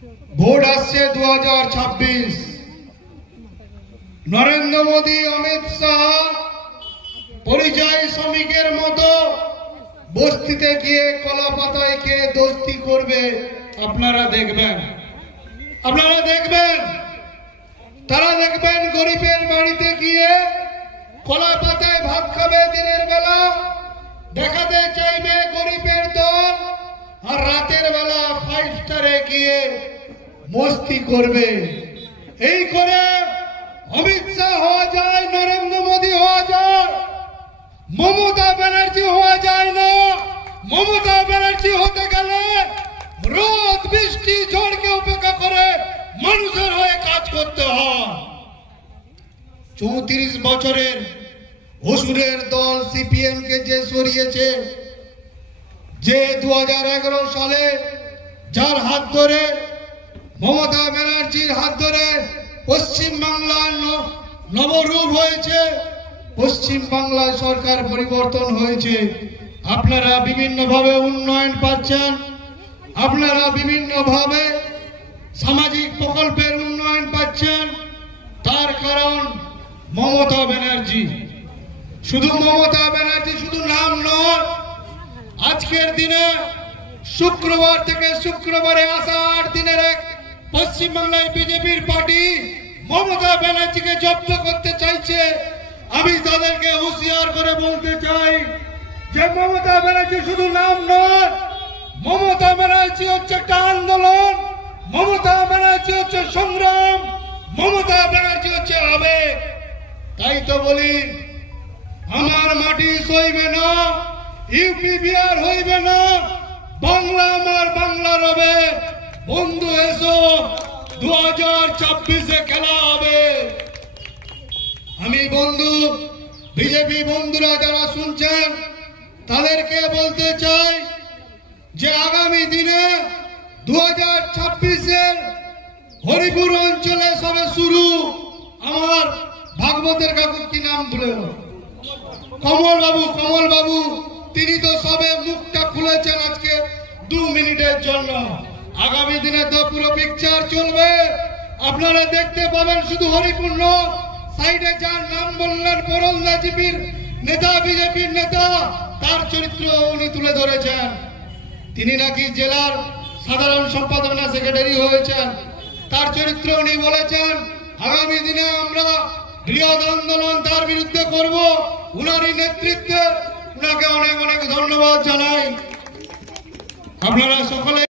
Vote আসছে 2026। নরেন্দ্র মোদী, অমিত শাহ পরিযায়ী শ্রমিকের মতো বস্তিতে গিয়ে কলা পাতায় খেয়ে দোস্তি করবে। আপনারা দেখবেন তারা দেখবেন গরিবের বাড়িতে গিয়ে কলা পাতায় ভাত খাবে দিনের বেলা, দেখাতে চাইবে গরিবের দল, আর রাতের বেলা 5 স্টারে গিয়ে মস্তি করবে। এই করে অমিত শাহ হওয়া যায়, নরেন্দ্র মোদী হওয়া যায়, মমতা ব্যানার্জি হওয়া যায় না। মমতা ব্যানার্জি হতে গেলে রোদ বৃষ্টি ঝড়কে উপেক্ষা করে মানুষের হয়ে কাজ করতে হয়। 34 বছরের অসুরের দল সিপিএম কে যে সরিয়েছে, যে 2011 সালে যার হাত ধরে, মমতা ব্যানার্জির হাত ধরে পশ্চিম বাংলার নবরূপ হয়েছে, পশ্চিম বাংলায় সরকার পরিবর্তন হয়েছে। আপনারা বিভিন্নভাবে উন্নয়ন পাচ্ছেন, আপনারা বিভিন্নভাবে সামাজিক প্রকল্পের উন্নয়ন পাচ্ছেন। তার কারণ মমতা ব্যানার্জি। শুধু মমতা ব্যানার্জি শুধু নাম নয়, আজকের দিনে শুক্রবার থেকে শুক্রবারে আসা 8 দিনের এক পশ্চিমবাংলায় বিজেপির পার্টি মমতা ব্যানার্জিকে জব্দ করতে চাইছে। আমি তাদেরকে হুঁশিয়ার করে বলতে চাই যে মমতা ব্যানার্জি শুধু নাম নয়, মমতা ব্যানার্জি হচ্ছে একটা আন্দোলন, মমতা ব্যানার্জি হচ্ছে সংগ্রাম, মমতা ব্যানার্জি হচ্ছে আবেগ। তাই তো বলি, আমার মাটি সইবে না, ইউপি বিহার হইবে না, বাংলা আমার বাংলা রবে। বন্ধু এসো, 2024-এ খেলা হবে। আমি বন্ধু, বিজেপি বন্ধুরা যারা শুনছেন তাদেরকে বলতে চাই যে আগামী দিনে 2026-এর হরিপুর অঞ্চলে সবে শুরু। আমার ভাগবতের কাকু কি নাম ভুলে, কমল বাবু, তিনি তো সবে মুখটা খুলেছেন আজকে 2 মিনিটের জন্য। আগামী দিনে তো পুরো পিকচার চলবে। আপনারা দেখতে পাবেন শুধু হরিপুর সাইডে যার নাম বললেন পরলদা জিপির নেতা, বিজেপির নেতা, তার চরিত্র উনি তুলে ধরেছেন। তিনি নাকি জেলার সাধারণ সম্পাদক না সেক্রেটারি হয়েছেন, তার চরিত্র উনি বলেছেন। আগামী দিনে আমরা বৃহৎ আন্দোলন তার বিরুদ্ধে করব। উনারই নেতৃত্বে উনাকে অনেক অনেক ধন্যবাদ জানাই। আপনারা সকলে